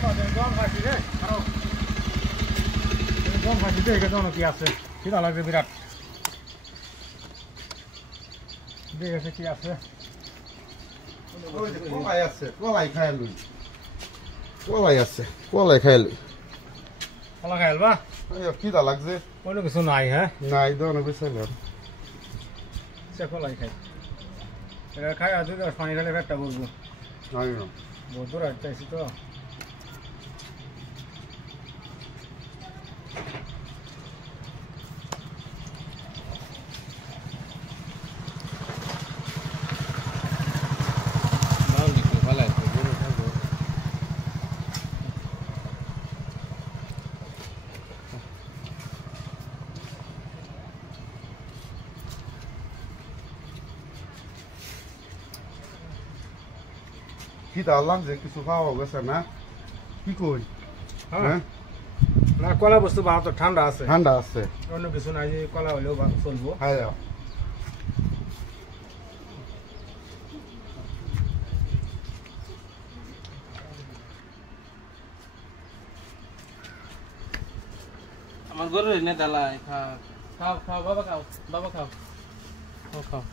গম খাইছি রে আরো গম খাইছি দেখে তো কি আছে খিদা লাগছে বিরাট দেখে কি আছে কলাই আছে কলাই খাই লই কলাই আছে কলাই খাই লই কলা খাইলবা খিদা লাগছে কোনো কিছু নাই হ্যাঁ নাই দোকানে বসাইলাম সে কলাই খাই এটা খাই আর 2 পানি ঢালে পেটটা ভরবো নাই না বহুত দূর আসতেছি তো খিদা লাগছে কিছু খাওয়া গেছে না কি কই হ্যাঁ না কলা বস্তু ভাত ঠান্ডা আছে ঠান্ডা আছে অন্য কিছু নাই যে কলা হলেও চলবো হ্যাঁ আমার গরু এনে ডালাই খাও খাও খাও বাবা খাও বাবা খাও খাও খাও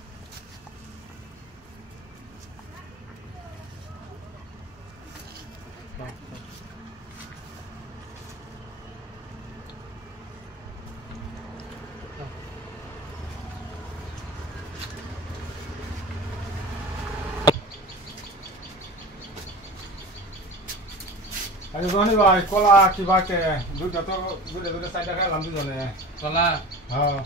আরে জনি ভাই কলা কি বাকে দুটো তো দুটো সাইডে খাইলাম দুজনে কলা হ্যাঁ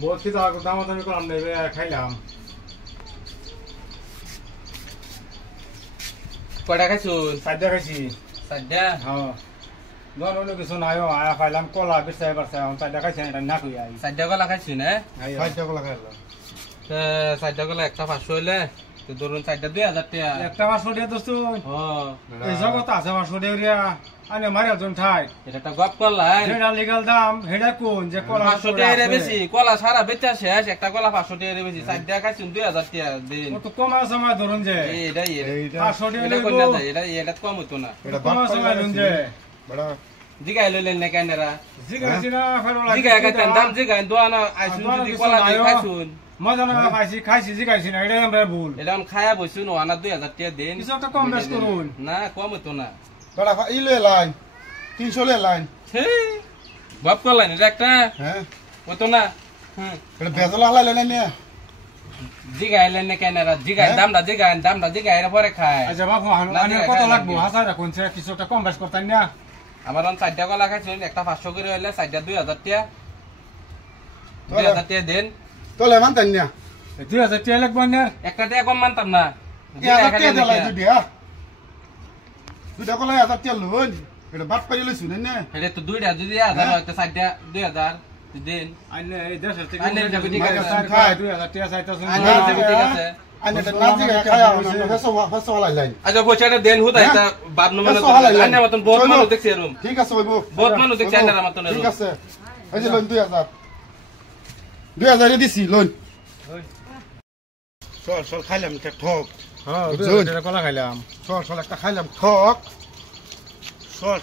বহুত কিছু দামাদামি করলাম নেবে খাইলাম কয়টা খাইছুন সাইডে খাইছি সাতটা হ্যাঁ ধর অন্য কিছু নাই আয়া খাইলাম কলা বেসাই পারছে সাইডে খাইছি এটা না কই আই সাতটা কলা খাইছুন হ্যাঁ খাইটা কলা খাইলাম সাতটা কলা একটা 500 হইলে তো ধরুন সাতটা 2000 টাকা একটা 500 টাকা দোস্ত হ্যাঁ এই জগৎ আছে 500 টাকা রিয়া আনে মারিয়া জন ঠাই এটা একটা গপ করলাই হেডা লিগ্যাল দাম হেডা কোন যে কলা 500 টাকা বেশি কলা সারা বেচা শেষ একটা কলা 500 টাকা বেশি সাতটা খাইছুন 2000 টাকা দিন কত কম সময় ধরুন যে এইটাই এইটা 500 টাকা এটা লইবো কোন না এটা কম হতো না এটা কম সময় লুন যে বড় জিগাই লইলেন না কেনরা জিগাইছি না ফেরো লাগে জিগাই গাতেন দাম জিগাই দোয়ানা আইছুন যদি কলা দিয়ে খাইছুন মজা না খাইছি জিগাইছি না এটা আমরা ভুল এটা আমি খায়া বসুন ওয়ানা 2000 টাকা দেন কিছু একটা কম বেশ করুন না কম হতো না বড় ইলে লাইন 300 লে লাইন বাপ করলেন এটা একটা হ্যাঁ হতো না এটা বেজলা হালাইলে না নিয়া জিগাইলেন না কেনরা জিগাই দামটা জিগাই এর পরে খায় আচ্ছা বাবু আনে কত লাগবো হাজার রাখুন সে কিছু একটা কম বেশ করতেন না আমার অন 4টা কলা খাইছুন একটা 500 করে হইলে 4টা 2000 টাকা 2000 টাকা দেন তোলে মানতেন না 2000 টাকা লাগবো না একটা টাকা কম মানতাম না এটা কে দিলাই দুডিয়া দুটা কলা এটা তেল লইন এটা বাট পারি লইছু না এটা তো দুইটা যদি 1000 হয় তো 4টা 2000 দেন আইনে এই দেশের থেকে আইনে যাবে ঠিক আছে। 2000 টাকা চাইতাছেন আইনে যাবে ঠিক আছে আইনে এটা নাজি খায়া না ফেসো লাইন আচ্ছা পয়সাটা দেন হুদাই তা বাপ নমন আইনা মতন বহুত মানুষ দেখছি এরকম ঠিক আছে হইবো বহুত মানুষ দেখছি আইনার মতন ঠিক আছে এই যে লোন 2000 দিছি লোন চল খাইলাম একটা ঠক হ্যাঁ 2000 টাকা কলা খাইলাম চল একটা খাইলাম ঠক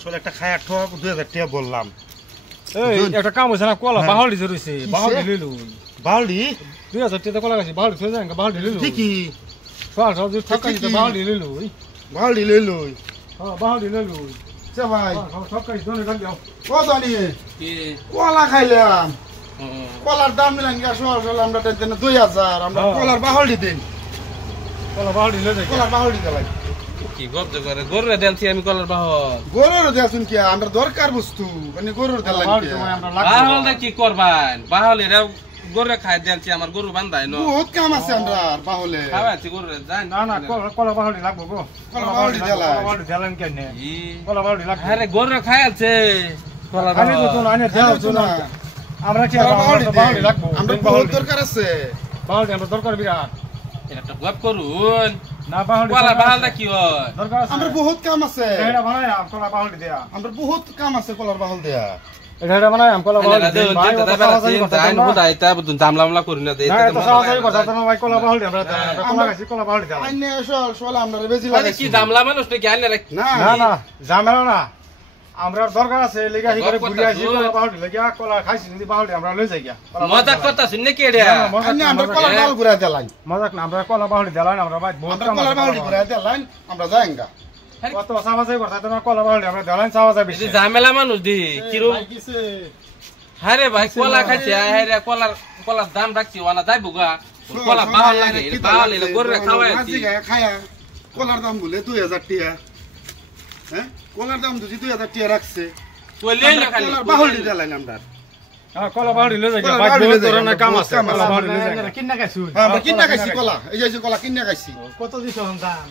চল একটা খায়া ঠক 2000 টাকা বললাম এই একটা কাম হইছে না কলা বাহলি জরুইছে বাহলি লইলু বাউলি 2000 টাকা কলা খাইছি বাহলি থই যান বাহলি লইলু ঠিকই সব যে ঠকাই তো বাহলি লইলু বাউলি লই হ্যাঁ বাহলি লইলু সে ভাই সব কাজ দনে গাল দাও ও জানি কি কলা খাইলাম কলার দাম নিলাম গা সর আমরা টেনশন 2000 আমরা কলার বাহলি দিন কলা বাহলি লই যাই কলার বাহলি দিলাই কি গপ করে গরুরে দেলছি আমি কলার বাহল গরুর দেয়াছুন কি আমরা দরকার বস্তু মানে গরুর দেলাই কি আমরা লাগবো বাহলটা কি করবান বাহল এরা গরুরে খাই দেলছি আমার গরু বান্ধাই ন বহুত কাম আছে আমরা বাহলে খাওয়াছি গরুরে যাই না না কলা বাহলি লাগবো গো কলা বাহলি দেলাই। কলা বাহলি দেলেন কেন কলা বাহলি লাগবো আরে গরুরে খাইছে কলার খালি তো বাহল আনে দেও তো না আমরা কি বাহলি লাগবো আমরা বহুত দরকার আছে বাহলি আমরা দরকার বিরাট এটা একটা গপ করুন না বাহলি কলার বাহলটা কি হয় দরকার আছে আমরা বহুত কাম আছে এটা বানাই কলা বাহলি দেয়া আমরা বহুত কাম আছে কলার বাহল দেয়া এটা মানে আম কলা বাহুল আইনারা দেন ভাই দাদা কথা বেলা সাহায্য করতে তাই নুদা এটা বুঝুন জামলা করি না দে না এত সাহায্য করতে না ভাই কলা বাহুল আমরা কলা গাছি কলা বাহুল দাও আইনে সল আমরা বেশি মানে লাগাইছি কি জামলা মানুষ নাকি আইনারা না না না ঝামেলা না আমরা দরকার আছে লেগা হি করে ঘুরে আসি কলা বাহুল লাগা কলা খাইছি যদি বাহুল আমরা লই যাই গিয়া মজাক করতাছিস নাকি এটা আইনে আমরা কলার বাহুল ঘুরাই দিলাম মজাক না আমরা কলা বাহুল দিলাম আমরা ভাই বহুত আমরা কলার বাহুল ঘুরাই দিলাম আমরা যাইঙ্গা কত সাহায্য করতে না কলা বাহুল আমরা দিলাম সাহায্য বেশি এই ঝামেলা মানুষ দি কিরো আরে ভাই কলা খাইছে আরে কলার দাম রাখছি ওনা যাই বুগা কলা বাহাল লাগে বাহাল এলে গররে খাওয়াই আছি খায়া কলার দাম বলে 2000 টাকা হ্যাঁ কলার দাম যদি 2000 টাকা রাখছে কইলে না খালি কলার বাহুল দিলাম আমরা হ্যাঁ কলা বাহুল লই যাই কলা ভাই বাহুল বহুত লই যাই, ধরনের কাম আছে কাম আছে। কলা বাহুল লই যাই কিনা খাইছু হ্যাঁ আমরা কিনা খাইছি কলা এই যে কলা কিনা খাইছি কত দিছ দাম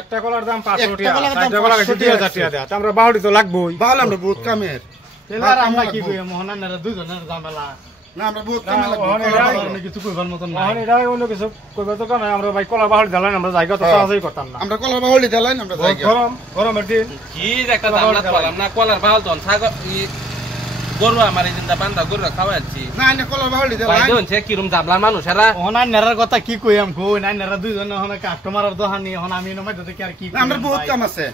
একটা কলার দাম 500 একটা টাকা কলার দাম চারটা কলা গাছি 500 2000 টাকা দেয়া আমরা বাহুল তো লাগবেই বাহুল আমরা বহুত কামের তেলা আমরা কি কই মোহনানের দুজনের ঝামেলা না আমরা বহুত কামের লাগবে ওখানে কলার রাখ। বাহুল। অনেক কিছু কইবার মতন না এখন এটা অন্য কিছু কইবে তো কেন আমরা ভাই কলা বাহুল দিলাম আমরা জায়গা তো সাহায্য করতাম না আমরা কলার বাহুল দিলাম আমরা যাই গরম গরমের দিন কি একটা জামলা করলাম না কলার বাহাল দন ছাগল গরু আমার এই জিন্দা বান্দা গরু খাওয়াই আছি না না কলার বাহুল ভাই দিলাম দেখুন সে কিরম জামলা মানুষ এরা মোহনানের কথা কি কই আম কই নাইনারা দুজন হনে কাস্টমারের দোহানি হন আমি নমাই দিতে কি আর কি না, আমরা বহুত কাম আছে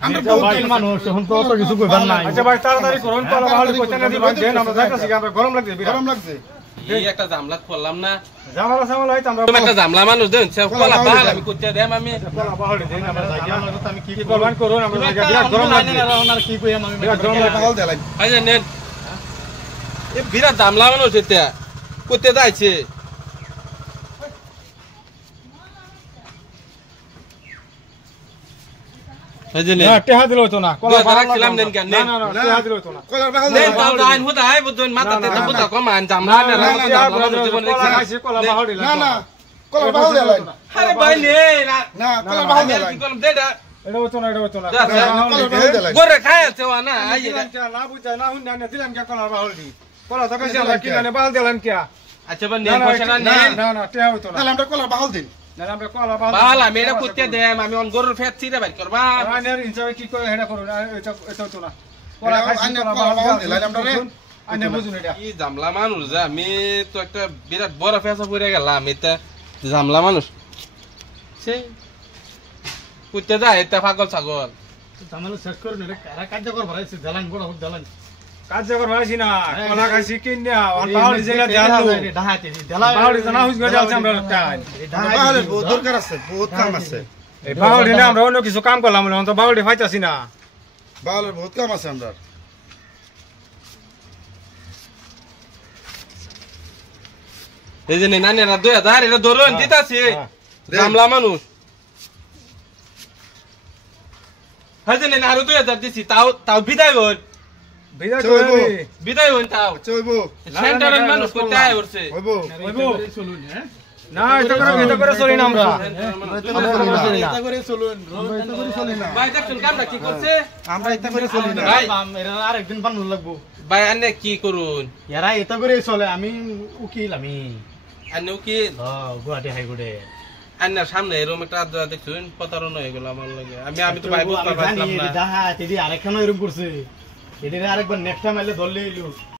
আমরা আমরা বহুত বহুত কাম আছে। মানুষ এখন তো অত কিছু কইবার নাই আচ্ছা ভাই তাড়াতাড়ি করুন কলা বাহুল কইতে না দিবেন দেন আমরা যাইতাছি আমরা গরম লাগছে বিরাট গরম লাগছে এই একটা জামলা করলাম না জামালা সামালা হইতো আমরা তুমি একটা জামলা মানুষ দেন সে কলা বাহাল আমি করতে দেম আমি কলা বাহুল দেন আমরা জায়গা আমার কথা আমি কি কি করবেন করুন আমরা জায়গা বিরাট গরম লাগছে নাইনারা কি কই আমি বিরাট গরম লাগছে বাহুল দিলাম ভাই নেন এ বিরাট জামলা মানুষ এটা করতে যাইছে ভাই নেন না টেহা দিল হইতো না কলা দুই হাজার রাখছিলাম দেন কেন? না না না টেহা দিল হইতো না কলার বাহুল নেন দিলাম তাও আইন হুদা আই বুঝুন মাথাতে তো বুঝা কম আইন জামলা না না না জামলা মানুষ জীবন কলা রেখে খাইছি কলা বাহুল দিলাম না না কলার বাহুল দিলাম আরে ভাই নে না না কলার বাহুল আমি আর দিলাম কি করব দেডা এটা হইতো না এটা হইতো না যা, যা, কলার বাহুল দিলাম গরে খায় আছে ওয়া না আই দিলাম কে না বুঝা না হুন না দিলাম কে কলা বাহুল দি কলা তো কইছি আমরা কিনে বাহুল দিলাম কে আচ্ছা বা না নেন পয়সা না না নেন না না টেহা হইতো না তাহলে আমরা কলার বাহুল দিন না আমরা কলা বাহুল বাল আমি এটা করতে দেম আমি অন গরুর ফেট ছিড়ে বাইর করবা আইনের ইনসাবে কি করে হেডা করুন এটা এটা হইতো না এটা আইনের কলা বাহুল দিলাম আমরা রে। আইনে বুঝুন এটা কি জামলা মানুষ যে আমি তো একটা বিরাট বড় ফেসা পড়ে গেলাম এটা জামলা মানুষ সে করতে যায় এটা পাগল ছাগল ঝামেলা শেষ করে নে কারা কাজ করবার আইছে দালান বড় দালান কার্যকর হয়েছি না কলা খাইছি কিনে বাহুল জায়গা জানলো ঢাহাতে দালান বাহুল জানা হুইজ গজা আছে আমরা টাইম বাহুলের বহুত দরকার আছে বহুত কাম আছে এই বাহুল দিলে আমরা অন্য কিছু কাম করলাম না তো বাহুল ফাইতাছি না বাহুলের বহুত কাম আছে আমরা এই যে নানিরা 2000 এটা ধরুন দিতাছি জামলা মানুষ হ্যাঁ যে আরো 2000 দিছি তাও তাও বিদায় হন বিদায় চলবো। করে বিদায় হন তাও চলবো সেন্টারের মানুষ করতে আয় উঠছে হইবো চলুন হ্যাঁ না এটা করে চলি না আমরা এটা করে চলুন এটা করে চলি না ভাই দেখুন কামটা কি করছে আমরা এটা করে চলি না ভাই। এরা আরেকদিন বানানো লাগবো ভাই আনে কি করুন এরা এটা করে চলে আমি উকিল আমি আনেও কি গুয়াহাটি হাইকোর্টে আন্নার সামনে এরকম একটা আদ্রা দেখছুন প্রতারণা হয়ে গেল আমার লাগে আমি তো ভাই বুঝতে পারছিলাম না আরেকখানে এরকম করছে এদের আরেকবার নেক্সট টাইম আইলে ধরলে এলো